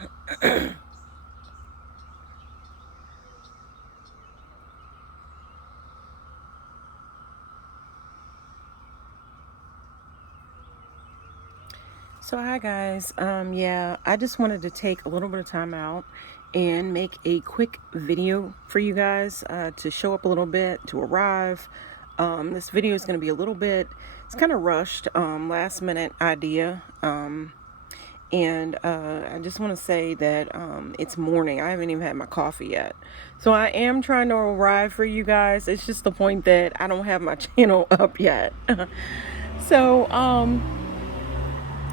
So hi guys. Yeah, I just wanted to take a little bit of time out and make a quick video for you guys to show up a little bit, to arrive. This video is going to be a little bit, it's kind of rushed, last minute idea. And I just want to say that it's morning. I haven't even had my coffee yet. So I am trying to arrive for you guys. It's just the point that I don't have my channel up yet. So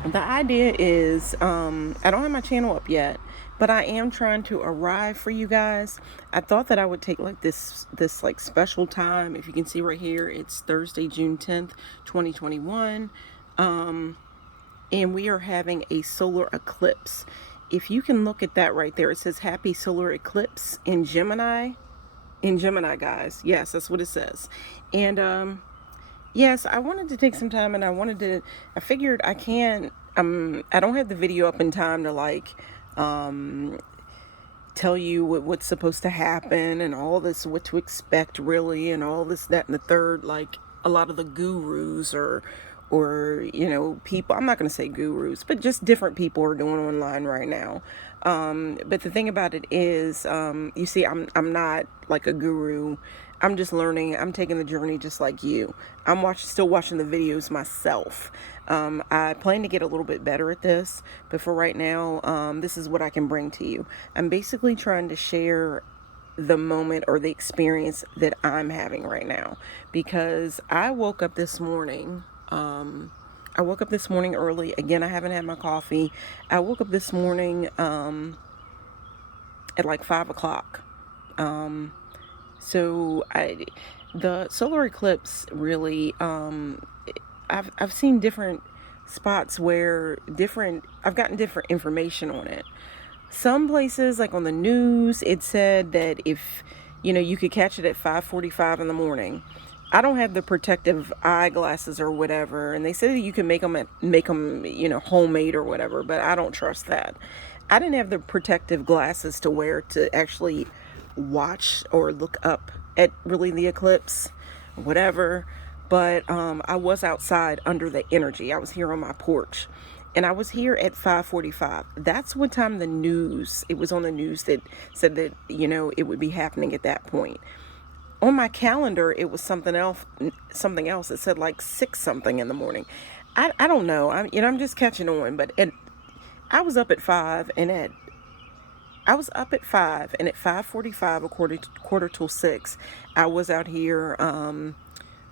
the idea is I don't have my channel up yet, but I am trying to arrive for you guys. I thought that I would take like this like special time. If you can see right here, it's Thursday, June 10th, 2021. And we are having a solar eclipse. If you can look at that right there, it says happy solar eclipse in Gemini. In Gemini, guys. Yes, that's what it says. And yes, I wanted to take some time, and I figured I can't, I don't have the video up in time to like, tell you what's supposed to happen and all this, what to expect really, and all this, that, and the third, like a lot of the gurus or people, I'm not going to say gurus, but just different people are doing online right now. But the thing about it is, you see, I'm not like a guru. I'm just learning. I'm taking the journey just like you. I'm still watching the videos myself. I plan to get a little bit better at this, but for right now, this is what I can bring to you. I'm basically trying to share the moment or the experience that I'm having right now, because I woke up this morning. I woke up this morning early. Again, I haven't had my coffee. I woke up this morning at like 5 o'clock. So the solar eclipse really, I've seen different spots where I've gotten different information on it. Some places, like on the news, it said that if you could catch it at 5:45 in the morning. I don't have the protective eyeglasses or whatever, and they said that you can make them homemade or whatever, but I don't trust that. I didn't have the protective glasses to wear to actually watch or look up at really the eclipse, whatever. But I was outside under the energy. I was here on my porch, and I was here at 5:45. That's what time it was on the news that said that it would be happening at that point. On my calendar, it was something else. It said like 6 something in the morning. I don't know. I'm just catching on. But I was up at 5, and at 5:45, a quarter till 6, I was out here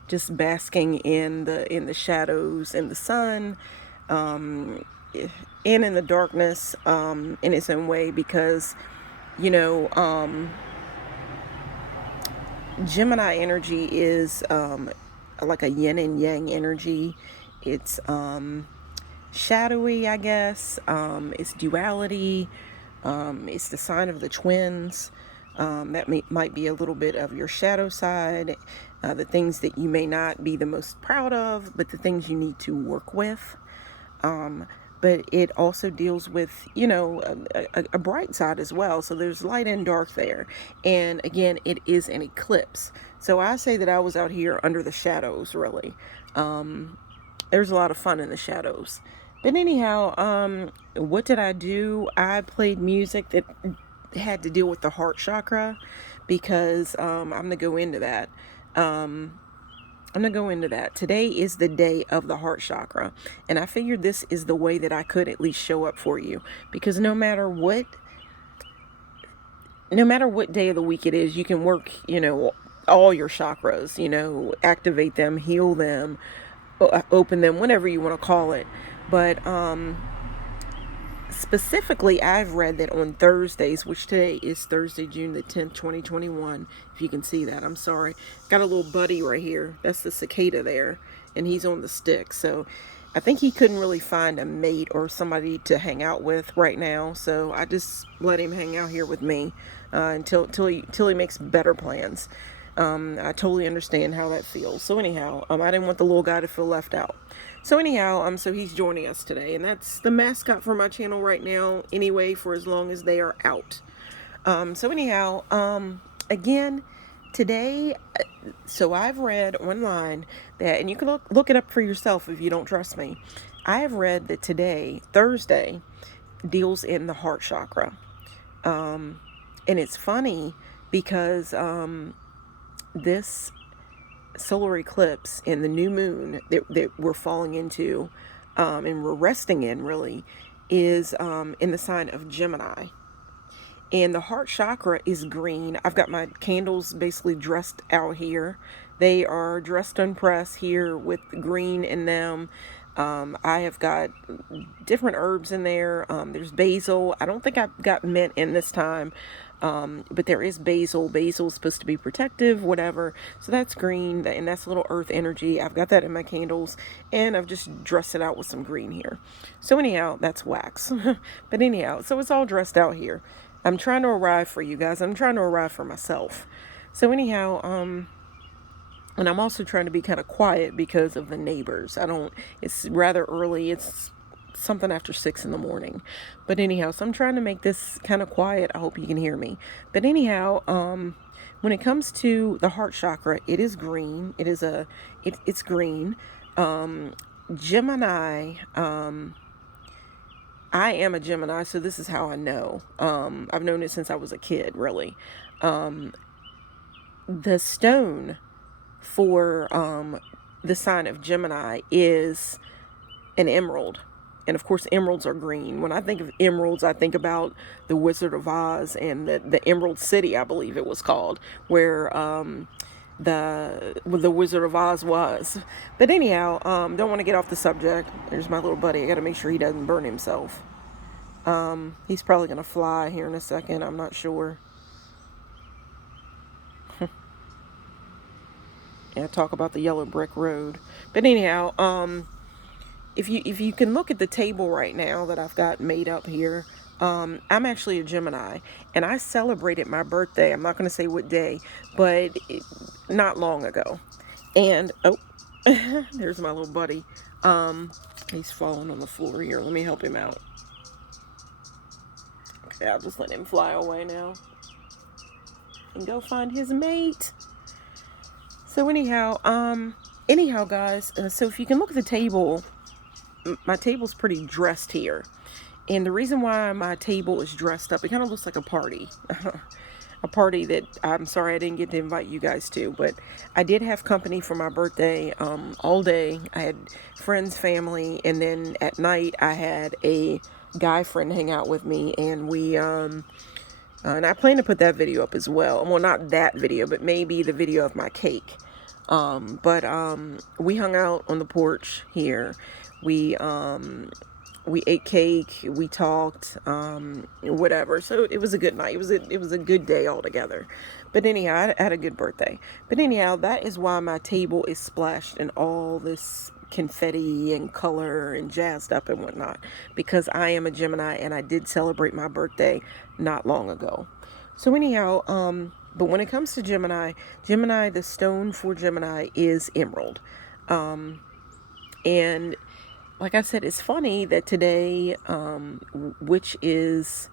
just basking in the shadows, in the sun, and in the darkness, in its own way, because you know. Gemini energy is like a yin and yang energy. It's shadowy, I guess. It's duality. It's the sign of the twins. That might be a little bit of your shadow side, the things that you may not be the most proud of, but the things you need to work with. But it also deals with, a bright side as well. So there's light and dark there. And again, it is an eclipse. So I say that I was out here under the shadows, really. There's a lot of fun in the shadows. But anyhow, what did I do? I played music that had to deal with the heart chakra, because I'm going to go into that. Today is the day of the heart chakra, and I figured this is the way that I could at least show up for you, because no matter what day of the week it is, you can work, all your chakras, activate them, heal them, open them, whatever you want to call it. But specifically, I've read that on Thursdays, which today is Thursday, June the 10th, 2021. If you can see that, I'm sorry. Got a little buddy right here. That's the cicada there, and he's on the stick. So I think he couldn't really find a mate or somebody to hang out with right now. So I just let him hang out here with me until he makes better plans. I totally understand how that feels. So anyhow, I didn't want the little guy to feel left out. So anyhow, so he's joining us today, and that's the mascot for my channel right now, anyway, for as long as they are out. So anyhow, again, today, so I've read online that, and you can look it up for yourself if you don't trust me. I have read that today, Thursday, deals in the heart chakra. And it's funny because this solar eclipse and the new moon that we're falling into and we're resting in, really, is in the sign of Gemini. And the heart chakra is green. I've got my candles basically dressed out here. They are dressed on press here with green in them. I have got different herbs in there. There's basil. I don't think I've got mint in this time. But there is basil. Basil is supposed to be protective, whatever. So that's green, and that's a little earth energy. I've got that in my candles, and I've just dressed it out with some green here. So anyhow, that's wax. But anyhow, so it's all dressed out here. I'm trying to arrive for you guys. I'm trying to arrive for myself. So anyhow, and I'm also trying to be kind of quiet because of the neighbors. It's rather early. It's something after 6 in the morning. But anyhow, so I'm trying to make this kind of quiet. I hope you can hear me. But anyhow, when it comes to the heart chakra, it is green. It's green. Gemini, I am a Gemini, so this is how I know. I've known it since I was a kid, really. The stone for the sign of Gemini is an emerald. And of course, emeralds are green. When I think of emeralds, I think about the Wizard of Oz and the Emerald City, I believe it was called, where the Wizard of Oz was. But anyhow, don't want to get off the subject. There's my little buddy. I got to make sure he doesn't burn himself. He's probably going to fly here in a second. I'm not sure. Yeah, talk about the yellow brick road. But anyhow, if you can look at the table right now that I've got made up here, I'm actually a Gemini, and I celebrated my birthday. I'm not going to say what day, but not long ago. And oh, there's my little buddy. He's falling on the floor here. Let me help him out. Okay, I'll just let him fly away now and go find his mate. So anyhow, guys, so if you can look at the table, my table's pretty dressed here. And the reason why my table is dressed up, it kind of looks like a party. A party that I'm sorry I didn't get to invite you guys to, but I did have company for my birthday all day. I had friends, family, and then at night I had a guy friend hang out with me, and we and I plan to put that video up as well. Well, not that video, but maybe the video of my cake. But we hung out on the porch here. We ate cake, we talked, whatever. So it was a good night. It was a good day altogether. But anyhow, I had a good birthday. But anyhow, that is why my table is splashed in all this confetti and color and jazzed up and whatnot, because I am a Gemini and I did celebrate my birthday not long ago. So anyhow, but when it comes to Gemini, the stone for Gemini is emerald. And like I said, it's funny that today, which is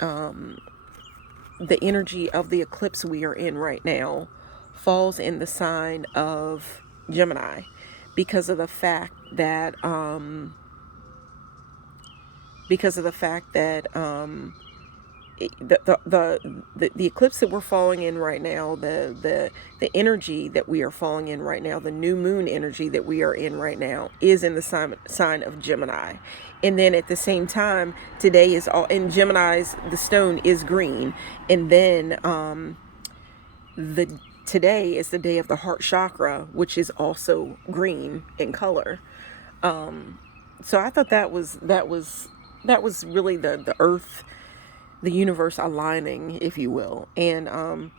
the energy of the eclipse we are in right now, falls in the sign of Gemini, because of the fact that the eclipse that we're falling in right now, the energy that we are falling in right now, the new moon energy that we are in right now, is in the sign of Gemini. And then at the same time, today is all in Gemini's, the stone is green. And then today is the day of the heart chakra, which is also green in color. So I thought that was really the earth, the universe aligning, if you will. And on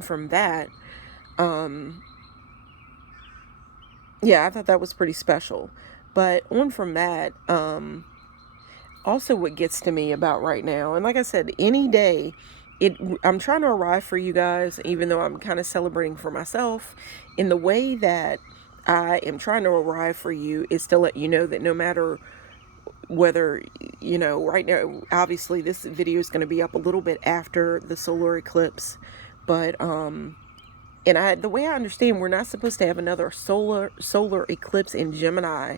from that, yeah, I thought that was pretty special. But on from that, also what gets to me about right now, and like I said, any day, I'm trying to arrive for you guys, even though I'm kind of celebrating for myself, in the way that I am trying to arrive for you is to let you know that no matter whether, you know, right now, obviously this video is going to be up a little bit after the solar eclipse, but the way I understand, we're not supposed to have another solar eclipse in Gemini.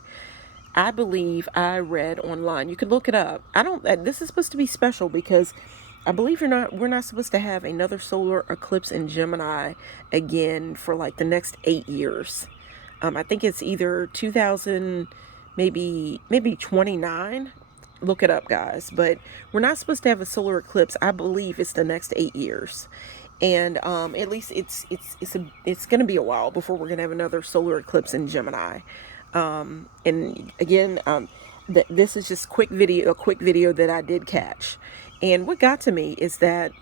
I believe I read online. You could look it up. I don't. This is supposed to be special because I believe we're not supposed to have another solar eclipse in Gemini again for like the next 8 years. I think it's either 2000, maybe 29. Look it up, guys. But we're not supposed to have a solar eclipse. I believe it's the next 8 years. And at least it's going to be a while before we're going to have another solar eclipse in Gemini. And again, this is just a quick video that I did catch. And what got to me is that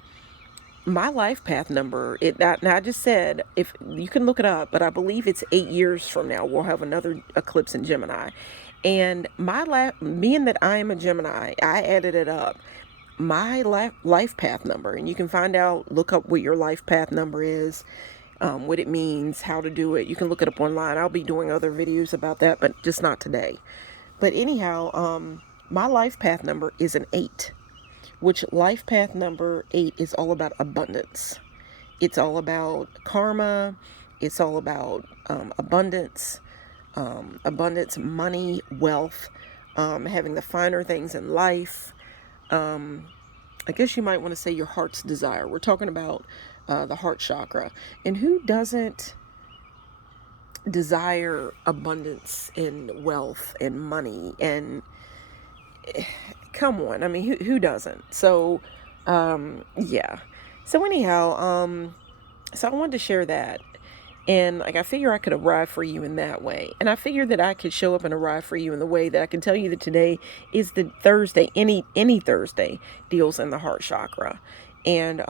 my life path number, now I just said, if you can look it up, but I believe it's 8 years from now we'll have another eclipse in Gemini. And being that I am a Gemini, I added it up. My life path number, and you can find out, look up what your life path number is, what it means, how to do it. You can look it up online. I'll be doing other videos about that, but just not today. But anyhow, my life path number is an 8, which life path number 8 is all about abundance. It's all about karma. It's all about abundance, money, wealth, having the finer things in life. I guess you might want to say your heart's desire. We're talking about the heart chakra. And who doesn't desire abundance and wealth and money? And come on, I mean, who doesn't? So, yeah. So anyhow, so I wanted to share that. And like, I figure I could arrive for you in that way. And I figured that I could show up and arrive for you in the way that I can tell you that today is the Thursday, any Thursday deals in the heart chakra. And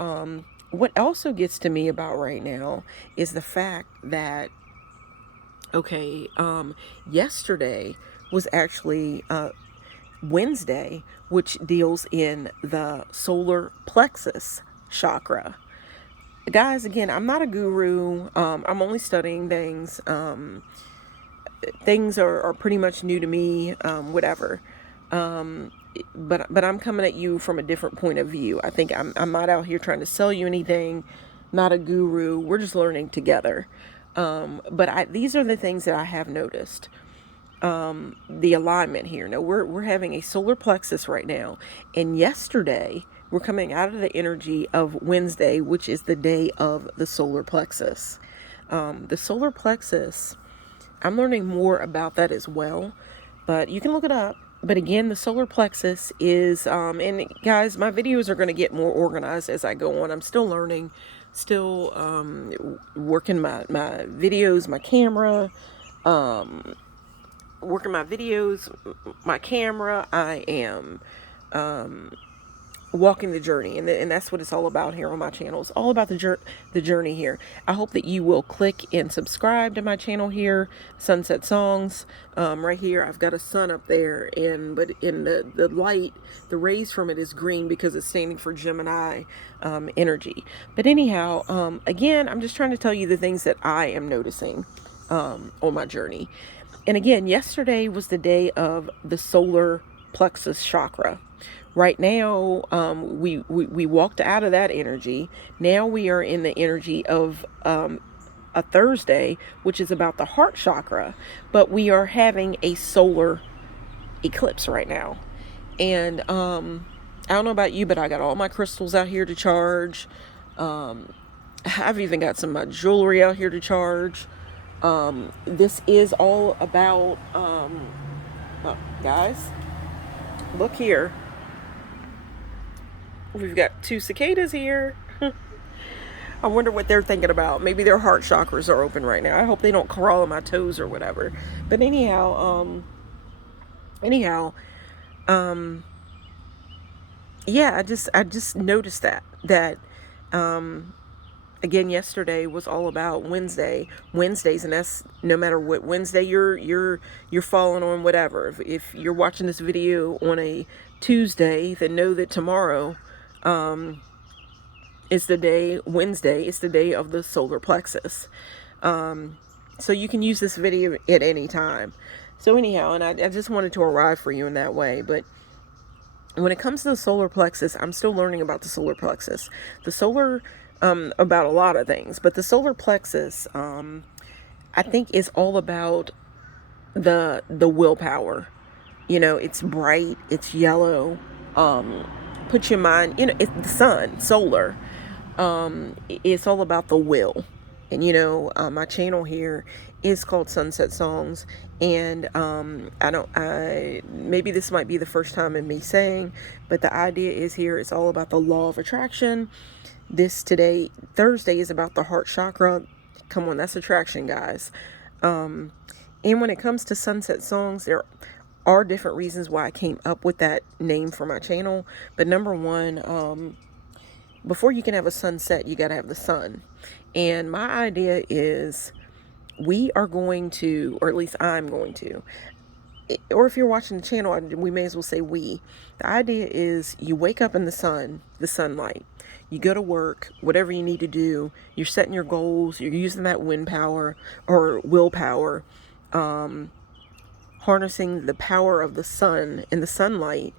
what also gets to me about right now is the fact that, okay, yesterday was actually Wednesday, which deals in the solar plexus chakra. Guys, again, I'm not a guru. I'm only studying things. Things are pretty much new to me, whatever. But I'm coming at you from a different point of view. I think I'm not out here trying to sell you anything, not a guru. We're just learning together. But these are the things that I have noticed. The alignment here. Now, we're having a solar plexus right now. And yesterday, we're coming out of the energy of Wednesday, which is the day of the solar plexus. The solar plexus, I'm learning more about that as well, but you can look it up. But again, the solar plexus is, and guys, my videos are going to get more organized as I go on. I'm still learning, still working my videos, my camera, working my videos, my camera. I am walking the journey, and that's what it's all about here on my channel. It's all about the journey here. I hope that you will click and subscribe to my channel here, Sunset Songs. Right here, I've got a sun up there, but in the light, the rays from it is green because it's standing for Gemini energy. But anyhow, again, I'm just trying to tell you the things that I am noticing on my journey. And again, yesterday was the day of the solar plexus chakra. Right now, we walked out of that energy. Now we are in the energy of a Thursday, which is about the heart chakra. But we are having a solar eclipse right now. And I don't know about you, but I got all my crystals out here to charge. I've even got some of my jewelry out here to charge. This is all about, oh, guys, look here. We've got 2 cicadas here. I wonder what they're thinking about. Maybe their heart chakras are open right now. I hope they don't crawl on my toes or whatever. But anyhow, yeah, I just noticed that again, yesterday was all about Wednesdays, and that's no matter what Wednesday you're following on, whatever. If you're watching this video on a Tuesday, then know that tomorrow it's the day, Wednesday, it's the day of the solar plexus. So you can use this video at any time. So anyhow, and I just wanted to arrive for you in that way. But when it comes to the solar plexus, I'm still learning about the solar plexus. The solar, about a lot of things, but the solar plexus, I think is all about the willpower. You know, it's bright, it's yellow. Put your mind, you know, it's the sun, solar. It's all about the will. And you know, my channel here is called Sunset Songs, and I maybe this might be the first time in me saying, but the idea is here it's all about the law of attraction. This today, Thursday, is about the heart chakra. Come on, that's attraction, guys. And when it comes to Sunset Songs, there are different reasons why I came up with that name for my channel. But number one, before you can have a sunset, you got to have the sun. And my idea is we are going to, or at least I'm going to, or if you're watching the channel, we may as well say we. The idea is you wake up in the sun, the sunlight. You go to work, whatever you need to do. You're setting your goals. You're using that wind power or willpower, harnessing the power of the sun and the sunlight,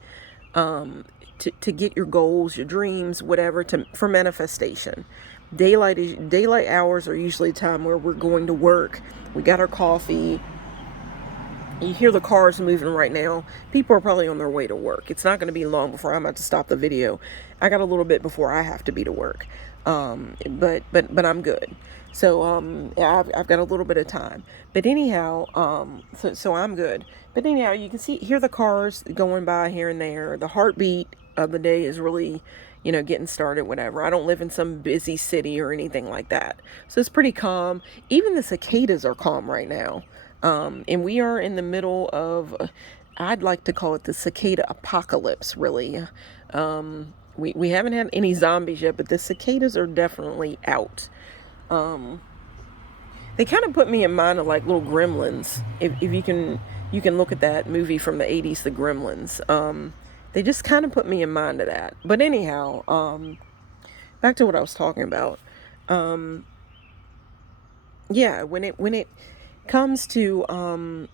to get your goals, your dreams, whatever, for manifestation. Daylight hours are usually a time where we're going to work. We got our coffee. You hear the cars moving right now. People are probably on their way to work. It's not going to be long before I'm about to stop the video. I got a little bit before I have to be to work, but I'm good. So I've got a little bit of time. But anyhow, so I'm good. But anyhow, you can hear the cars going by here and there. The heartbeat of the day is really, you know, getting started, whatever. I don't live in some busy city or anything like that. So it's pretty calm. Even the cicadas are calm right now. And we are in the middle of, I'd like to call it the cicada apocalypse, really. We haven't had any zombies yet, but the cicadas are definitely out. They kind of put me in mind of like little gremlins. If you can look at that movie from the 80s, The Gremlins. They just kind of put me in mind of that. But anyhow, back to what I was talking about. Yeah, when it comes to, and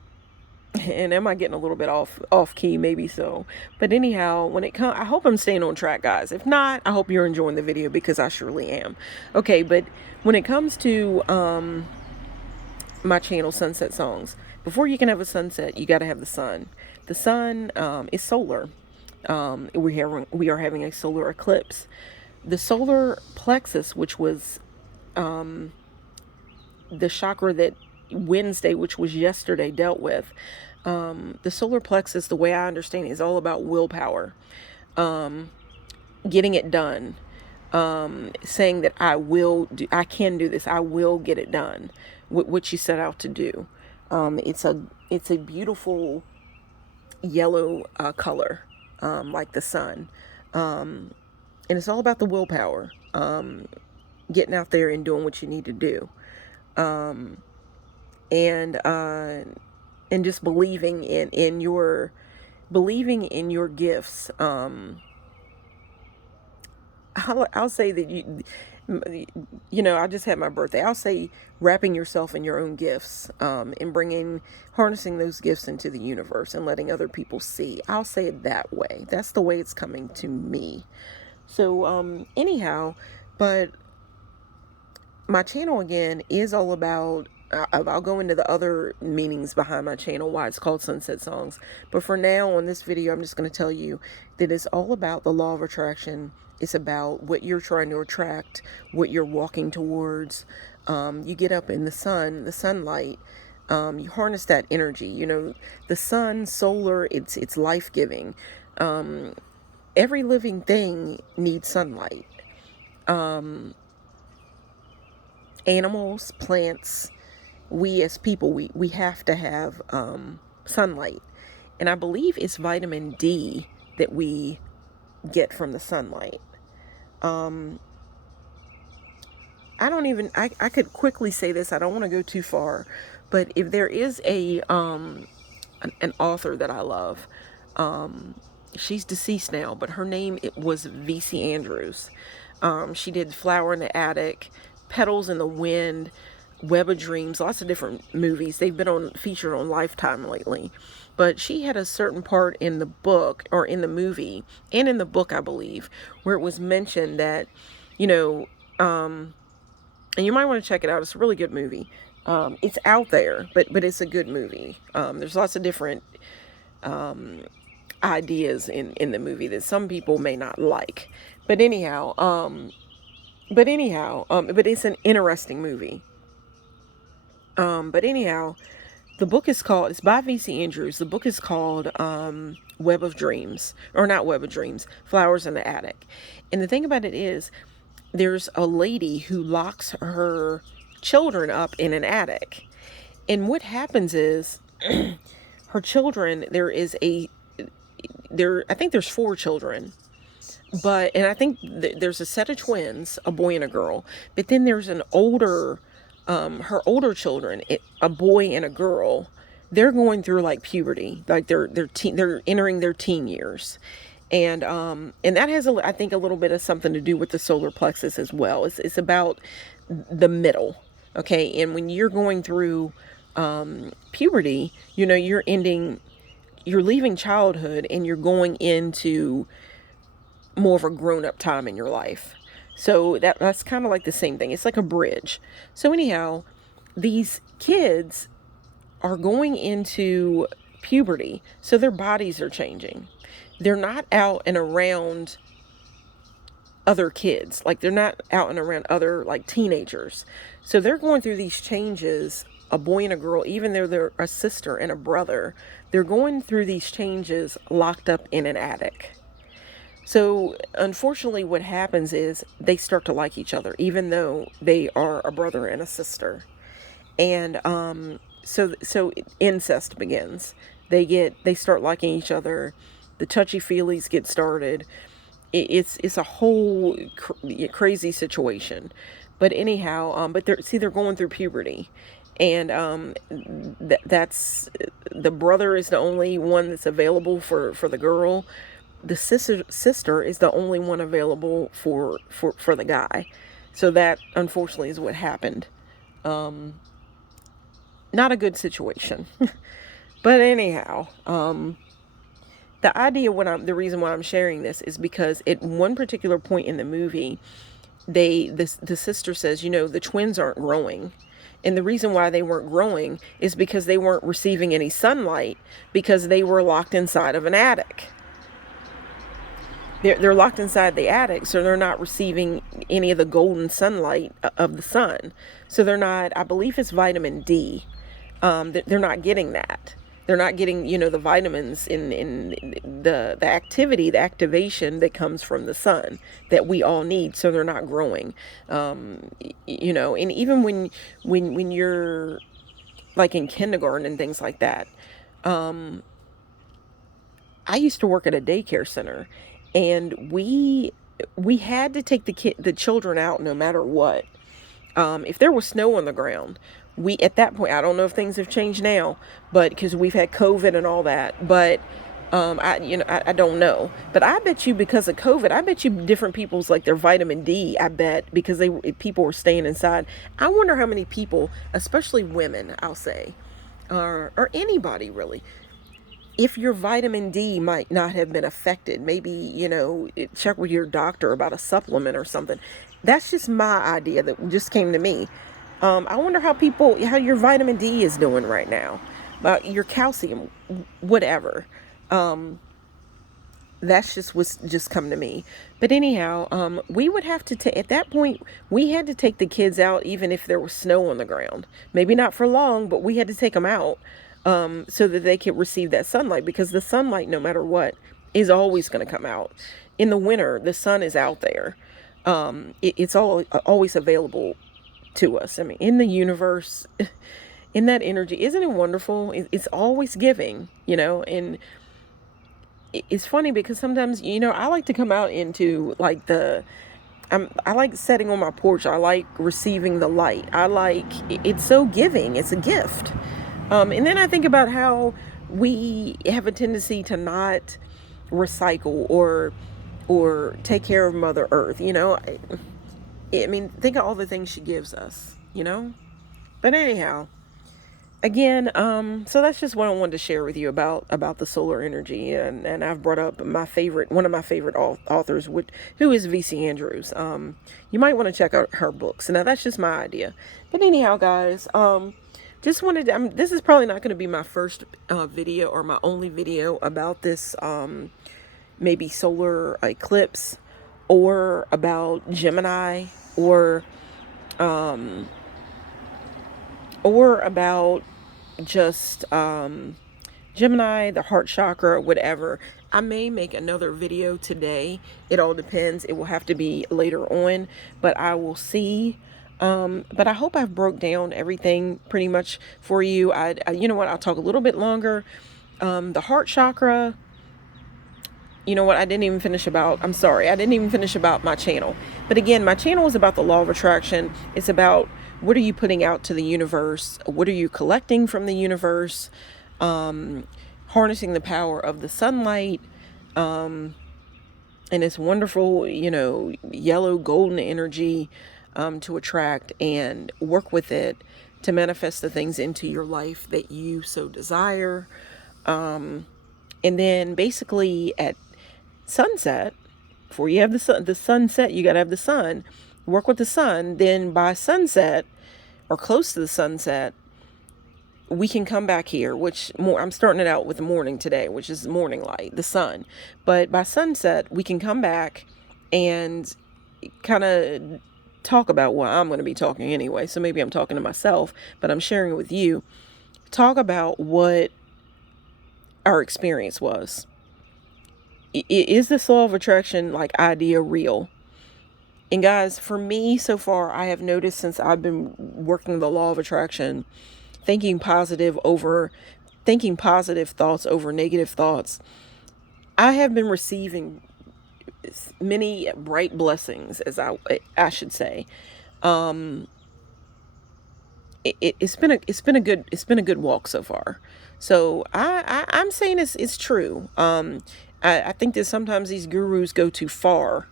am I getting a little bit off key? Maybe so. But anyhow, when it comes, I hope I'm staying on track, guys. If not, I hope you're enjoying the video, because I surely am. Okay, but when it comes to my channel, Sunset Songs, before you can have a sunset, you got to have the sun. The sun is solar. We are having a solar eclipse. The solar plexus, which was the chakra that Wednesday, which was yesterday, dealt with. The solar plexus, the way I understand it, is all about willpower, getting it done, saying that I can do this, I will get it done, what you set out to do. It's a beautiful yellow color, like the sun, and it's all about the willpower, getting out there and doing what you need to do. And just believing in your gifts. I'll say that you know, I just had my birthday. I'll say wrapping yourself in your own gifts, and harnessing those gifts into the universe and letting other people see. I'll say it that way. That's the way it's coming to me. So anyhow, but my channel again is all about, I'll go into the other meanings behind my channel, why it's called Sunset Songs. But for now, on this video, I'm just going to tell you that it's all about the law of attraction. It's about what you're trying to attract, what you're walking towards. You get up in the sunlight. You harness that energy. You know, the sun, solar, it's life-giving. Every living thing needs sunlight. Animals, plants, we as people, we have to have sunlight. And I believe it's vitamin D that we get from the sunlight. I could quickly say this, I don't want to go too far, but if there is an author that I love, she's deceased now, but her name, it was V.C. Andrews. She did Flower in the Attic, Petals in the Wind, Web of Dreams, lots of different movies. They've been featured on Lifetime lately. But she had a certain part in the book, or in the movie, and in the book, I believe, where it was mentioned that, you know, and you might want to check it out. It's a really good movie. It's out there, but it's a good movie. There's lots of different ideas in the movie that some people may not like. But anyhow, but it's an interesting movie. But anyhow, the book is called, it's by V.C. Andrews. The book is called Web of Dreams, or not Web of Dreams, Flowers in the Attic. And the thing about it is, there's a lady who locks her children up in an attic. And what happens is, her children, I think there's 4 children. And I think there's a set of twins, a boy and a girl. But then there's her older children, a boy and a girl. They're going through like puberty, like they're entering their teen years, and that has I think a little bit of something to do with the solar plexus as well. It's about the middle, okay. And when you're going through puberty, you're leaving childhood and you're going into more of a grown-up time in your life. So that's kind of like the same thing. It's like a bridge. So anyhow, these kids are going into puberty, so their bodies are changing. They're not out and around other kids. Like, they're not out and around other, like, teenagers. So they're going through these changes, a boy and a girl, even though they're a sister and a brother. They're going through these changes locked up in an attic. So, unfortunately, what happens is they start to like each other, even though they are a brother and a sister. And so incest begins. They start liking each other. The touchy-feelies get started. It's a whole crazy situation. But anyhow, they're going through puberty. And that's the brother is the only one that's available for the girl. The sister is the only one available for the guy. So that, unfortunately, is what happened. Not a good situation. But anyhow, the idea, the reason why I'm sharing this is because at one particular point in the movie, the sister says, the twins aren't growing. And the reason why they weren't growing is because they weren't receiving any sunlight, because they were locked inside of an attic. They're locked inside the attic, so they're not receiving any of the golden sunlight of the sun. So they're not, I believe it's vitamin D. They're not getting that. They're not getting, the vitamins in the activity, the activation that comes from the sun that we all need. So they're not growing. And even when you're like in kindergarten and things like that, I used to work at a daycare center. And we had to take the children out no matter what. If there was snow on the ground, at that point, I don't know if things have changed now, but because we've had COVID and all that, but I don't know. But I bet you, because of COVID, I bet you different people's, like, their vitamin D, I bet, because people were staying inside. I wonder how many people, especially women, I'll say, or anybody really, if your vitamin D might not have been affected. Maybe, check with your doctor about a supplement or something. That's just my idea that just came to me. I wonder how your vitamin D is doing right now. Your calcium, whatever. That's just what's just come to me. But anyhow, we would have to at that point, we had to take the kids out even if there was snow on the ground. Maybe not for long, but we had to take them out. So that they could receive that sunlight, because the sunlight, no matter what, is always going to come out. In the winter, the sun is out there. It's always available to us. I mean, in the universe, in that energy, isn't it wonderful? It's always giving, and it's funny because sometimes, I like to come out into like I like sitting on my porch. I like receiving the light. It's so giving. It's a gift. And then I think about how we have a tendency to not recycle or take care of Mother Earth. I mean, think of all the things she gives us, But anyhow, again, so that's just what I wanted to share with you about the solar energy, and I've brought up one of my favorite authors, who is VC Andrews. You might want to check out her books. Now that's just my idea. But anyhow, guys, just wanted to, this is probably not going to be my first video or my only video about this maybe solar eclipse, or about Gemini, um, or about just Gemini, the heart chakra, whatever. I may make another video today. It all depends. It will have to be later on, but I will see. But I hope I've broke down everything pretty much for you. You know what? I'll talk a little bit longer. The heart chakra. You know what? I'm sorry. I didn't even finish about my channel. But again, my channel is about the law of attraction. It's about, what are you putting out to the universe? What are you collecting from the universe? Harnessing the power of the sunlight, and its wonderful, yellow golden energy, to attract and work with it to manifest the things into your life that you so desire. And then basically at sunset, before you have the sunset, you got to have the sun, work with the sun. Then by sunset, or close to the sunset, we can come back here, I'm starting it out with the morning today, which is morning light, the sun. But by sunset, we can come back and kind of talk about, well, I'm going to be talking anyway, so maybe I'm talking to myself, but I'm sharing it with you. Talk about what our experience was. Is this law of attraction idea real? And guys, for me so far, I have noticed since I've been working the law of attraction, thinking positive thoughts over negative thoughts, I have been receiving many bright blessings, as I should say. It's been a good walk so far. So I'm saying it's true. I think that sometimes these gurus go too far.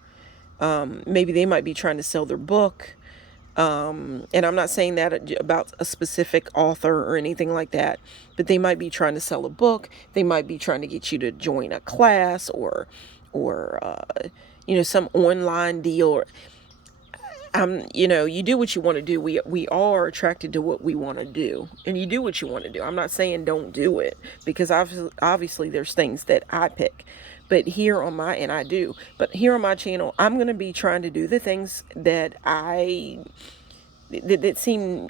Maybe they might be trying to sell their book. And I'm not saying that about a specific author or anything like that, but they might be trying to sell a book. They might be trying to get you to join a class, or some online deal. You do what you want to do. We are attracted to what we want to do, and you do what you want to do. I'm not saying don't do it, because obviously there's things that I pick, but I do. But here on my channel, I'm going to be trying to do the things that that seem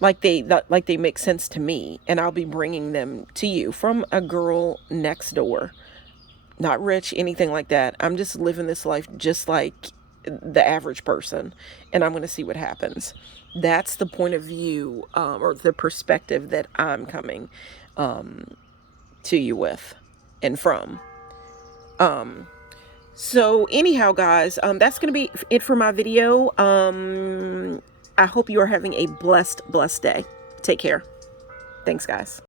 like they make sense to me, and I'll be bringing them to you from a girl next door. Not rich, anything like that. I'm just living this life just like the average person, and I'm going to see what happens. That's the point of view, or the perspective that I'm coming to you with and from. So anyhow, guys, that's going to be it for my video. I hope you are having a blessed day. Take care. Thanks, guys.